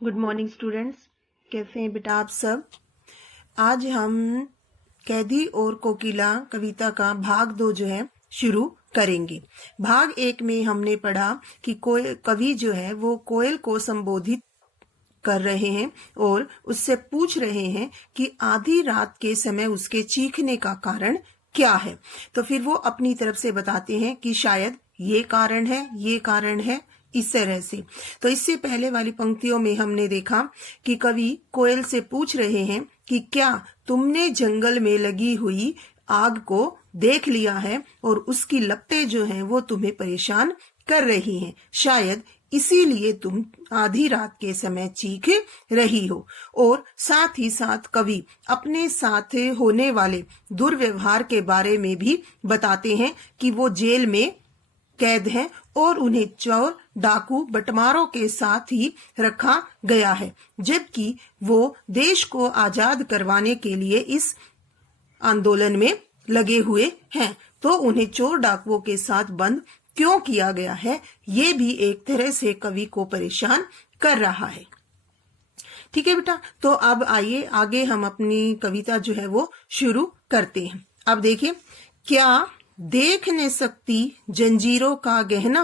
Good morning students, कैसे हैं बेटा आप सब। आज हम कैदी और कोकिला कविता का भाग 2 जो है शुरू करेंगे। भाग 1 में हमने पढ़ा कि कवि जो है वो कोयल को संबोधित कर रहे हैं और उससे पूछ रहे हैं कि आधी रात के समय उसके चीखने का कारण क्या है। तो फिर वो अपनी तरफ से बताते हैं कि शायद ये कारण है, ये कारण है, इस तरह से। तो इससे पहले वाली पंक्तियों में हमने देखा कि कवि कोयल से पूछ रहे हैं कि क्या तुमने जंगल में लगी हुई आग को देख लिया है और उसकी लपटें जो हैं वो तुम्हें परेशान कर रही हैं, शायद इसीलिए तुम आधी रात के समय चीख रही हो। और साथ ही साथ कवि अपने साथ होने वाले दुर्व्यवहार के बारे में भी बताते हैं कि वो जेल में कैद हैं और उन्हें चोर, डाकू, बटमारों के साथ ही रखा गया है, जबकि वो देश को आजाद करवाने के लिए इस आंदोलन में लगे हुए हैं। तो उन्हें चोर डाकुओं के साथ बंद क्यों किया गया है, ये भी एक तरह से कवि को परेशान कर रहा है। ठीक है बेटा, तो अब आइए आगे हम अपनी कविता जो है वो शुरू करते हैं। अब देखिए, क्या देख न सकती जंजीरों का गहना,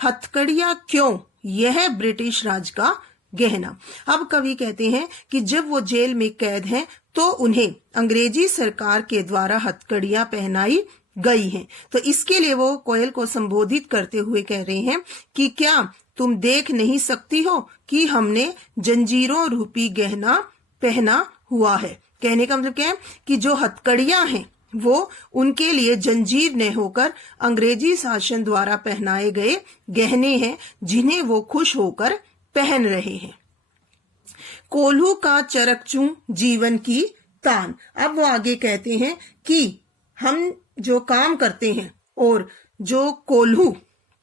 हथकड़ियां क्यों यह ब्रिटिश राज का गहना। अब कवि कहते हैं कि जब वो जेल में कैद हैं तो उन्हें अंग्रेजी सरकार के द्वारा हथकड़ियां पहनाई गई हैं। तो इसके लिए वो कोयल को संबोधित करते हुए कह रहे हैं कि क्या तुम देख नहीं सकती हो कि हमने जंजीरों रूपी गहना पहना हुआ है। कहने का मतलब क्या है कि जो हथकड़ियां हैं वो उनके लिए जंजीर न होकर अंग्रेजी शासन द्वारा पहनाए गए गहने हैं, जिन्हें वो खुश होकर पहन रहे हैं। कोल्हू का चरकचू जीवन की तान। अब वो आगे कहते हैं कि हम जो काम करते हैं और जो कोल्हू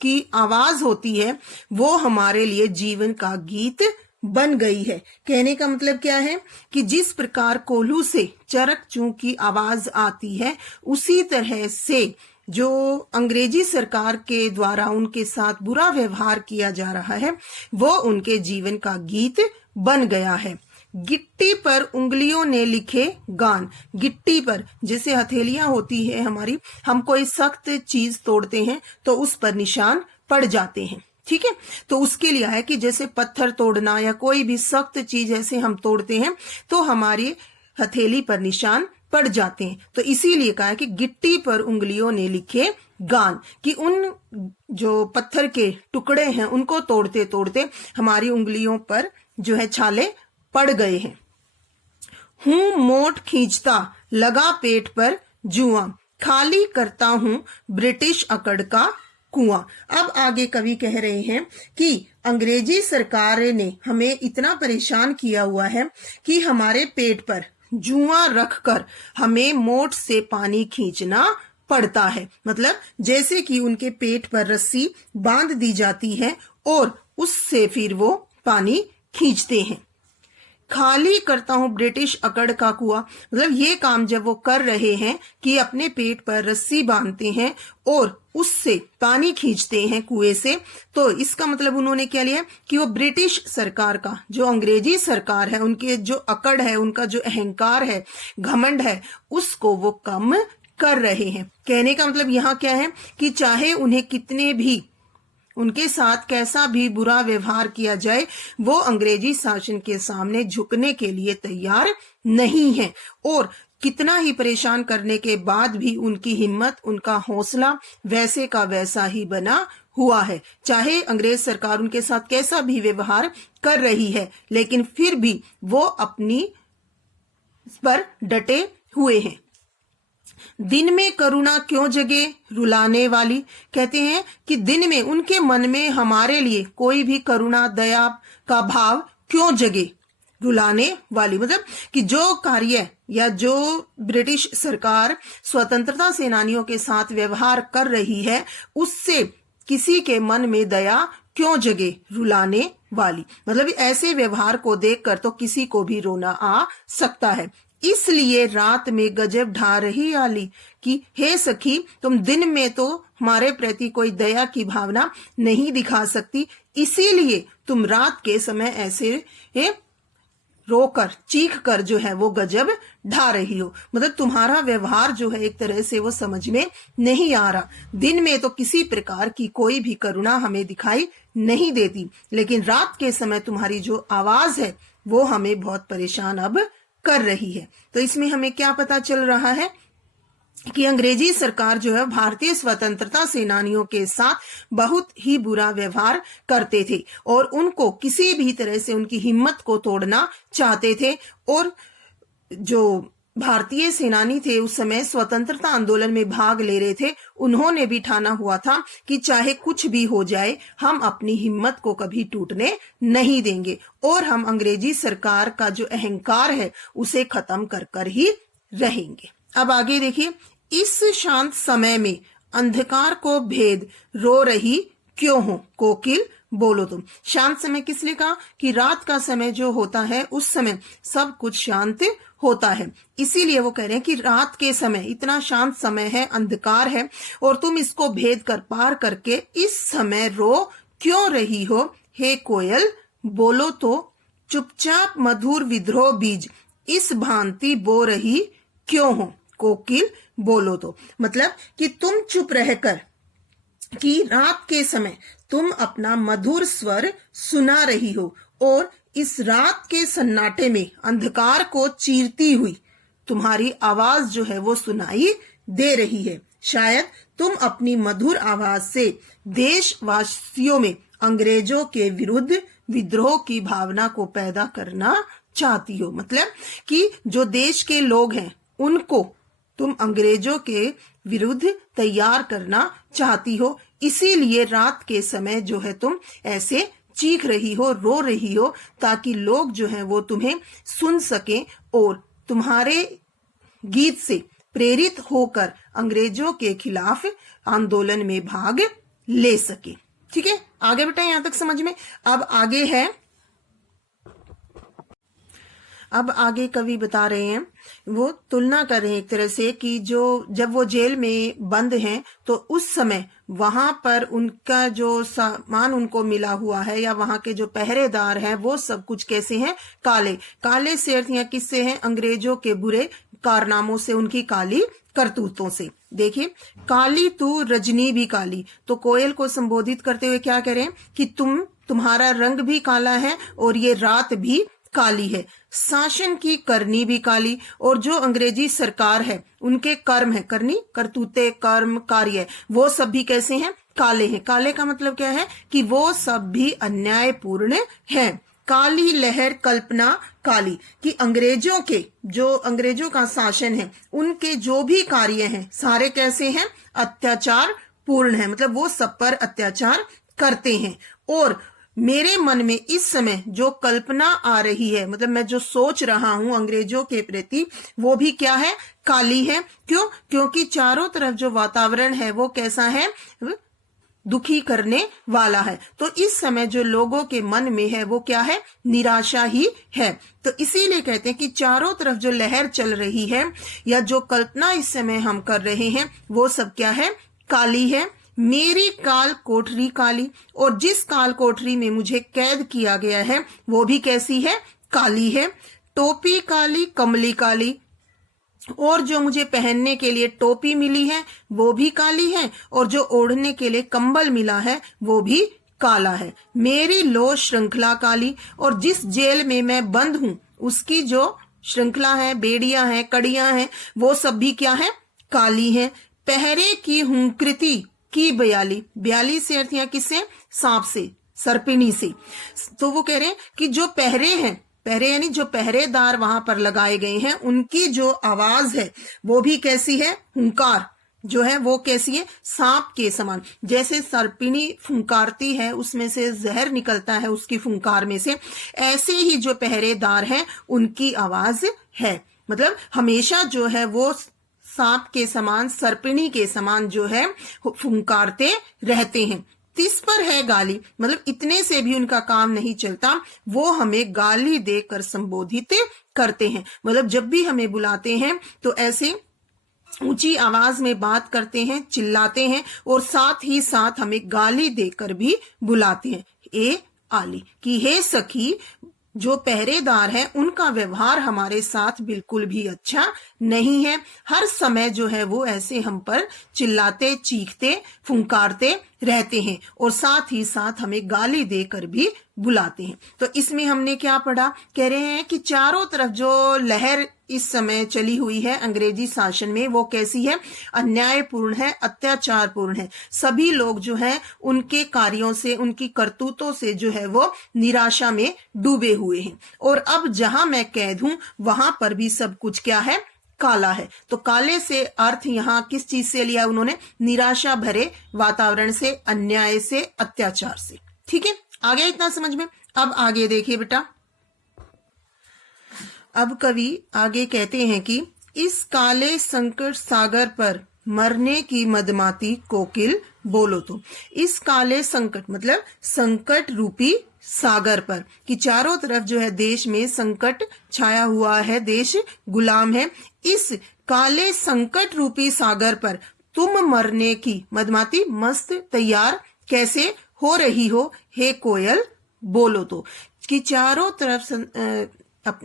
की आवाज होती है वो हमारे लिए जीवन का गीत बन गई है। कहने का मतलब क्या है कि जिस प्रकार कोल्हू से चरकचू की आवाज आती है, उसी तरह से जो अंग्रेजी सरकार के द्वारा उनके साथ बुरा व्यवहार किया जा रहा है वो उनके जीवन का गीत बन गया है। गिट्टी पर उंगलियों ने लिखे गान। गिट्टी पर जैसे हथेलियां होती है हमारी, हम कोई सख्त चीज तोड़ते हैं तो उस पर निशान पड़ जाते हैं। ठीक है, तो उसके लिए है कि जैसे पत्थर तोड़ना या कोई भी सख्त चीज ऐसे हम तोड़ते हैं तो हमारी हथेली पर निशान पड़ जाते हैं। तो इसीलिए कहा है कि गिट्टी पर उंगलियों ने लिखे गान, कि उन जो पत्थर के टुकड़े हैं उनको तोड़ते तोड़ते हमारी उंगलियों पर जो है छाले पड़ गए हैं। हूं मोट खींचता लगा पेट पर जुआ, खाली करता हूं ब्रिटिश अकड़ का कुआं। अब आगे कवि कह रहे हैं कि अंग्रेजी सरकार ने हमें इतना परेशान किया हुआ है कि हमारे पेट पर जुआ रखकर हमें मोट से पानी खींचना पड़ता है। मतलब जैसे कि उनके पेट पर रस्सी बांध दी जाती है और उससे फिर वो पानी खींचते हैं। खाली करता हूं ब्रिटिश अकड़ का कुआं, मतलब ये काम जब वो कर रहे हैं कि अपने पेट पर रस्सी बांधते हैं और उससे पानी खींचते हैं कुएं से, तो इसका मतलब उन्होंने क्या लिया कि वो ब्रिटिश सरकार का, जो अंग्रेजी सरकार है, उनके जो अकड़ है, उनका जो अहंकार है, घमंड है, उसको वो कम कर रहे हैं। कहने का मतलब यहाँ क्या है कि चाहे उन्हें कितने भी उनके साथ कैसा भी बुरा व्यवहार किया जाए, वो अंग्रेजी शासन के सामने झुकने के लिए तैयार नहीं है। और कितना ही परेशान करने के बाद भी उनकी हिम्मत, उनका हौसला वैसे का वैसा ही बना हुआ है। चाहे अंग्रेज सरकार उनके साथ कैसा भी व्यवहार कर रही है, लेकिन फिर भी वो अपनी पर डटे हुए हैं। दिन में करुणा क्यों जगे रुलाने वाली। कहते हैं कि दिन में उनके मन में हमारे लिए कोई भी करुणा, दया का भाव क्यों जगे रुलाने वाली। मतलब कि जो कार्य या जो ब्रिटिश सरकार स्वतंत्रता सेनानियों के साथ व्यवहार कर रही है, उससे किसी के मन में दया क्यों जगे रुलाने वाली। मतलब ऐसे व्यवहार को देखकर तो किसी को भी रोना आ सकता है। इसलिए रात में गजब ढा रही आली कि हे सखी, तुम दिन में तो हमारे प्रति कोई दया की भावना नहीं दिखा सकती, इसीलिए तुम रात के समय ऐसे रोकर चीख कर जो है वो गजब ढा रही हो। मतलब तुम्हारा व्यवहार जो है एक तरह से वो समझ में नहीं आ रहा। दिन में तो किसी प्रकार की कोई भी करुणा हमें दिखाई नहीं देती, लेकिन रात के समय तुम्हारी जो आवाज है वो हमें बहुत परेशान अब कर रही है। तो इसमें हमें क्या पता चल रहा है कि अंग्रेजी सरकार जो है भारतीय स्वतंत्रता सेनानियों के साथ बहुत ही बुरा व्यवहार करते थे और उनको किसी भी तरह से उनकी हिम्मत को तोड़ना चाहते थे। और जो भारतीय सेनानी थे उस समय स्वतंत्रता आंदोलन में भाग ले रहे थे, उन्होंने भी ठाना हुआ था कि चाहे कुछ भी हो जाए हम अपनी हिम्मत को कभी टूटने नहीं देंगे और हम अंग्रेजी सरकार का जो अहंकार है उसे खत्म कर कर ही रहेंगे। अब आगे देखिए, इस शांत समय में अंधकार को भेद रो रही क्यों हो कोकिल बोलो तुम। शांत समय किस लिए कहा कि रात का समय जो होता है उस समय सब कुछ शांत होता है, इसीलिए वो कह रहे हैं कि रात के समय इतना शांत समय है, अंधकार है और तुम इसको भेद कर पार करके इस समय रो क्यों रही हो हे कोयल बोलो तो। चुपचाप मधुर विद्रोह बीज इस भांति बो रही क्यों हो कोकिल बोलो तो। मतलब कि तुम चुप रहकर कि रात के समय तुम अपना मधुर स्वर सुना रही हो और इस रात के सन्नाटे में अंधकार को चीरती हुई तुम्हारी आवाज जो है वो सुनाई दे रही है। शायद तुम अपनी मधुर आवाज से देशवासियों में अंग्रेजों के विरुद्ध विद्रोह की भावना को पैदा करना चाहती हो। मतलब कि जो देश के लोग हैं उनको तुम अंग्रेजों के विरुद्ध तैयार करना चाहती हो, इसीलिए रात के समय जो है तुम ऐसे चीख रही हो, रो रही हो, ताकि लोग जो हैं वो तुम्हें सुन सकें और तुम्हारे गीत से प्रेरित होकर अंग्रेजों के खिलाफ आंदोलन में भाग ले सके। ठीक है, आगे बेटा यहां तक समझ में। अब आगे कवि बता रहे हैं, वो तुलना कर रहे हैं एक तरह से कि जो जब वो जेल में बंद हैं तो उस समय वहां पर उनका जो सामान उनको मिला हुआ है या वहां के जो पहरेदार हैं वो सब कुछ कैसे हैं, काले। काले से अर्थ यहाँ किससे है, अंग्रेजों के बुरे कारनामों से, उनकी काली करतूतों से। देखिए, काली तू रजनी भी काली, तो कोयल को संबोधित करते हुए क्या कह रहे हैं कि तुम्हारा रंग भी काला है और ये रात भी काली है, शासन की करनी भी काली, और जो अंग्रेजी सरकार है उनके कर्म है, करनी करतूते कर्म कार्य, वो सब भी कैसे हैं, काले हैं। काले का मतलब क्या है कि वो सब भी अन्यायपूर्ण है। काली लहर कल्पना काली, कि अंग्रेजों का शासन है उनके जो भी कार्य हैं सारे कैसे हैं, अत्याचार पूर्ण है, मतलब वो सब पर अत्याचार करते हैं। और मेरे मन में इस समय जो कल्पना आ रही है, मतलब मैं जो सोच रहा हूं अंग्रेजों के प्रति, वो भी क्या है, काली है। क्यों? क्योंकि चारों तरफ जो वातावरण है वो कैसा है, दुखी करने वाला है। तो इस समय जो लोगों के मन में है वो क्या है, निराशा ही है। तो इसीलिए कहते हैं कि चारों तरफ जो लहर चल रही है या जो कल्पना इस समय हम कर रहे हैं वो सब क्या है, काली है। मेरी काल कोठरी काली, और जिस काल कोठरी में मुझे कैद किया गया है वो भी कैसी है, काली है। टोपी काली कमली काली, और जो मुझे पहनने के लिए टोपी मिली है वो भी काली है, और जो ओढ़ने के लिए कंबल मिला है वो भी काला है। मेरी लो श्रृंखला काली, और जिस जेल में मैं बंद हूं उसकी जो श्रृंखला है, बेड़ियां हैं, कड़ियां हैं, वो सब भी क्या है, काली है। पहरे की हुंकृति की बयाली से अर्थ यहाँ किससे, सांप से, सर्पिणी से। तो वो कह रहे हैं कि जो पहरे यानी जो पहरेदार वहां पर लगाए गए हैं उनकी जो आवाज है वो भी कैसी है, हुंकार जो है वो कैसी है, सांप के समान। जैसे सर्पिणी फुंकारती है उसमें से जहर निकलता है उसकी फुंकार में से, ऐसे ही जो पहरेदार हैं उनकी आवाज है। मतलब हमेशा जो है वो सांप के समान, सर्पिणी के समान जो है फुंकारते रहते हैं। तिस पर है गाली, मतलब इतने से भी उनका काम नहीं चलता, वो हमें गाली देकर संबोधित करते हैं। मतलब जब भी हमें बुलाते हैं तो ऐसे ऊंची आवाज में बात करते हैं, चिल्लाते हैं और साथ ही साथ हमें गाली देकर भी बुलाते हैं। ए आली, कि हे सखी, जो पहरेदार है उनका व्यवहार हमारे साथ बिल्कुल भी अच्छा नहीं है। हर समय जो है वो ऐसे हम पर चिल्लाते, चीखते, फुंकारते रहते हैं और साथ ही साथ हमें गाली देकर भी बुलाते हैं। तो इसमें हमने क्या पढ़ा? कह रहे हैं कि चारों तरफ जो लहर इस समय चली हुई है अंग्रेजी शासन में, वो कैसी है? अन्यायपूर्ण है, अत्याचारपूर्ण है। सभी लोग जो है उनके कार्यों से, उनकी करतूतों से जो है वो निराशा में डूबे हुए हैं। और अब जहां मैं कैद हूं वहां पर भी सब कुछ क्या है? काला है। तो काले से अर्थ यहाँ किस चीज से लिया उन्होंने? निराशा भरे वातावरण से, अन्याय से, अत्याचार से। ठीक है, आगे इतना समझ में। अब आगे देखिए बेटा, अब कवि आगे कहते हैं कि इस काले संकट सागर पर मरने की मदमाती कोकिल बोलो तो। इस काले संकट मतलब संकट रूपी सागर पर, कि चारों तरफ जो है देश में संकट छाया हुआ है, देश गुलाम है। इस काले संकट रूपी सागर पर तुम मरने की मदमाती मस्त तैयार कैसे हो रही हो, हे कोयल बोलो तो। कि चारों तरफ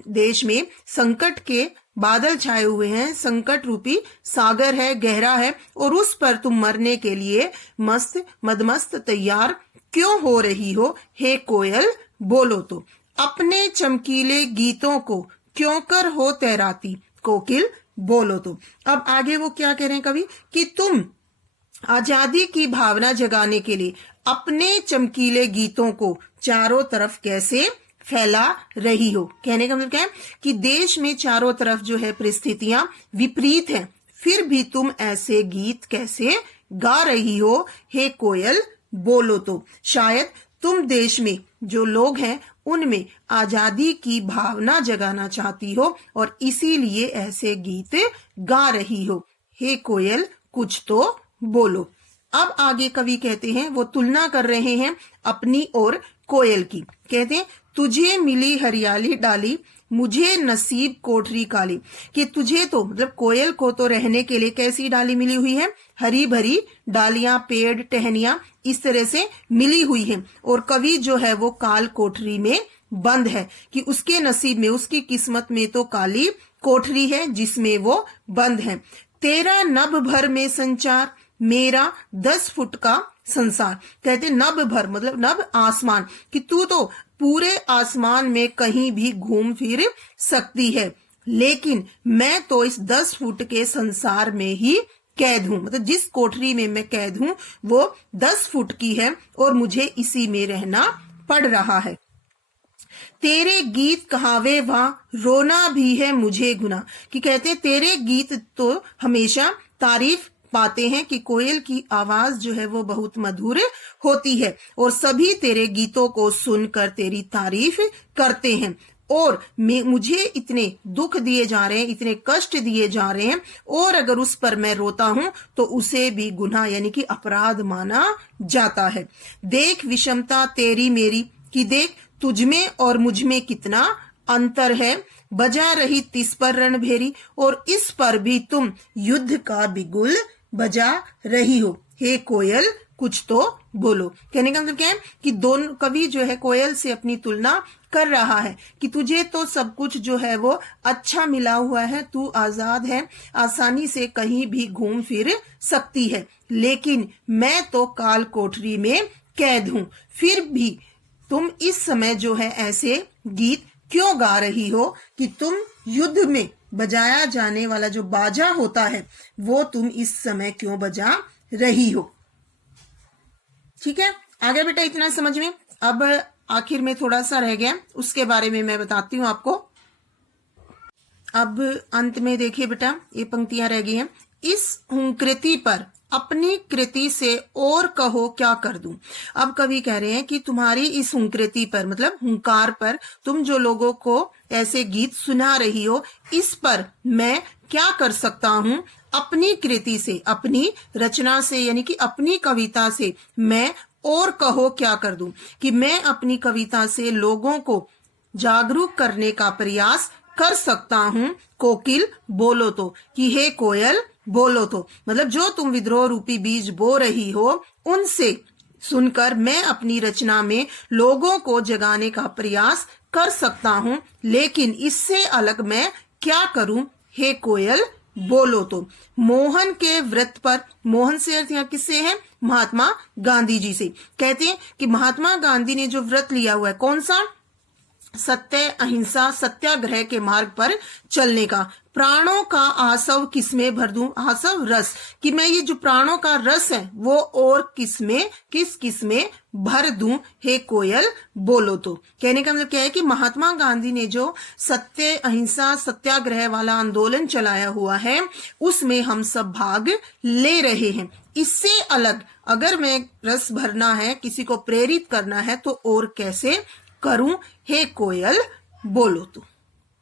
देश में संकट के बादल छाए हुए हैं, संकट रूपी सागर है, गहरा है, और उस पर तुम मरने के लिए मस्त मदमस्त तैयार क्यों हो रही हो, हे कोयल बोलो तो। अपने चमकीले गीतों को क्यों कर हो तैराती, कोकिल बोलो तो। अब आगे वो क्या कह रहे हैं कवि? कि तुम आजादी की भावना जगाने के लिए अपने चमकीले गीतों को चारों तरफ कैसे फैला रही हो। कहने का मतलब क्या है? कि देश में चारों तरफ जो है परिस्थितियां विपरीत हैं, फिर भी तुम ऐसे गीत कैसे गा रही हो, हे कोयल बोलो तो। शायद तुम देश में जो लोग हैं उनमें आजादी की भावना जगाना चाहती हो और इसीलिए ऐसे गीत गा रही हो, हे कोयल कुछ तो बोलो। अब आगे कवि कहते हैं, वो तुलना कर रहे हैं अपनी और कोयल की। कहते हैं, तुझे मिली हरियाली डाली, मुझे नसीब कोठरी काली। कि तुझे तो मतलब कोयल को तो रहने के लिए कैसी डाली मिली हुई है? हरी भरी डालियां, पेड़, टहनियां इस तरह से मिली हुई है। और कवि जो है वो काल कोठरी में बंद है, कि उसके नसीब में, उसकी किस्मत में तो काली कोठरी है जिसमें वो बंद है। तेरा नभ भर में संचार, मेरा 10 फुट का संसार। कहते नभ भर मतलब नभ आसमान, कि तू तो पूरे आसमान में कहीं भी घूम फिर सकती है, लेकिन मैं तो इस 10 फुट के संसार में ही कैद हूं। मतलब जिस कोठरी में मैं कैद हूं वो 10 फुट की है और मुझे इसी में रहना पड़ रहा है। तेरे गीत कहावे वहां रोना भी है मुझे गुना। कि कहते तेरे गीत तो हमेशा तारीफ पाते हैं, कि कोयल की आवाज जो है वो बहुत मधुर होती है और सभी तेरे गीतों को सुनकर तेरी तारीफ करते हैं, और मुझे इतने दुख दिए जा रहे हैं, इतने कष्ट दिए जा रहे हैं, और अगर उस पर मैं रोता हूं तो उसे भी गुनाह यानी कि अपराध माना जाता है। देख विषमता तेरी मेरी, कि देख तुझमें और मुझमें कितना अंतर है। बजा रही तिस पर रणभेरी, और इस पर भी तुम युद्ध का बिगुल बजा रही हो, हे कोयल कुछ तो बोलो। कहने का मतलब क्या है? कि दोनों कवि जो है कोयल से अपनी तुलना कर रहा है, कि तुझे तो सब कुछ जो है वो अच्छा मिला हुआ है, तू आजाद है, आसानी से कहीं भी घूम फिर सकती है, लेकिन मैं तो काल कोठरी में कैद हूं। फिर भी तुम इस समय जो है ऐसे गीत क्यों गा रही हो, कि तुम युद्ध में बजाया जाने वाला जो बाजा होता है वो तुम इस समय क्यों बजा रही हो। ठीक है, आगे बेटा इतना समझ में। अब आखिर में थोड़ा सा रह गया, उसके बारे में मैं बताती हूँ आपको। अब अंत में देखिए बेटा, ये पंक्तियां रह गई हैं। इस हुंकृति पर अपनी कृति से और कहो क्या कर दूं। अब कवि कह रहे हैं कि तुम्हारी इस हुंकृति पर मतलब हुंकार पर, तुम जो लोगों को ऐसे गीत सुना रही हो, इस पर मैं क्या कर सकता हूं। अपनी कृति से, अपनी रचना से यानी कि अपनी कविता से मैं और कहो क्या कर दूं, कि मैं अपनी कविता से लोगों को जागरूक करने का प्रयास कर सकता हूं। कोकिल बोलो तो, कि हे कोयल बोलो तो। मतलब जो तुम विद्रोह रूपी बीज बो रही हो, उनसे सुनकर मैं अपनी रचना में लोगों को जगाने का प्रयास कर सकता हूं, लेकिन इससे अलग मैं क्या करूं? हे कोयल बोलो तो। मोहन के व्रत पर, मोहन से अर्थ यहाँ किससे है? महात्मा गांधी जी से। कहते हैं कि महात्मा गांधी ने जो व्रत लिया हुआ है, कौन सा? सत्य अहिंसा सत्याग्रह के मार्ग पर चलने का। प्राणों का आसव किसमें भर दूं? आसव रस, कि मैं ये जो प्राणों का रस है वो और किस में भर दूं? हे कोयल बोलो तो। कहने का मतलब क्या है कि महात्मा गांधी ने जो सत्य अहिंसा सत्याग्रह वाला आंदोलन चलाया हुआ है उसमें हम सब भाग ले रहे हैं। इससे अलग अगर मैं रस भरना है, किसी को प्रेरित करना है, तो और कैसे करूं? हे कोयल बोलो तो।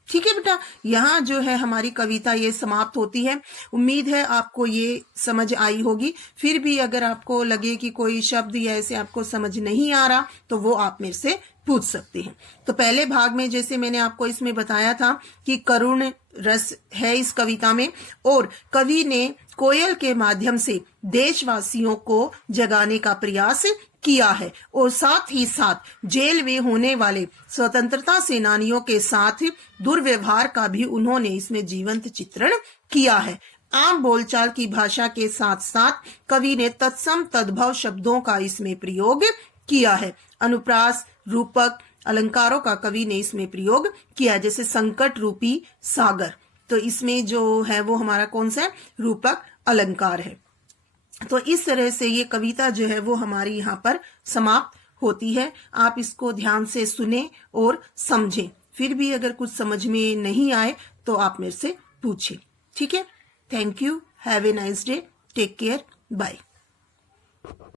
ठीक है बेटा, यहाँ जो है हमारी कविता ये समाप्त होती है। उम्मीद है आपको ये समझ आई होगी। फिर भी अगर आपको लगे कि कोई शब्द या ऐसे आपको समझ नहीं आ रहा तो वो आप मेरे से पूछ सकते हैं। तो पहले भाग में जैसे मैंने आपको इसमें बताया था कि करुण रस है इस कविता में, और कवि ने कोयल के माध्यम से देशवासियों को जगाने का प्रयास किया है, और साथ ही साथ जेल में होने वाले स्वतंत्रता सेनानियों के साथ दुर्व्यवहार का भी उन्होंने इसमें जीवंत चित्रण किया है। आम बोलचाल की भाषा के साथ साथ कवि ने तत्सम तद्भव शब्दों का इसमें प्रयोग किया है। अनुप्रास, रूपक, अलंकारों का कवि ने इसमें प्रयोग किया, जैसे संकट रूपी सागर, तो इसमें जो है वो हमारा कौन सा है? रूपक अलंकार है। तो इस तरह से ये कविता जो है वो हमारी यहाँ पर समाप्त होती है। आप इसको ध्यान से सुने और समझें। फिर भी अगर कुछ समझ में नहीं आए तो आप मेरे से पूछें। ठीक है, thank you, have a nice day, take care, bye.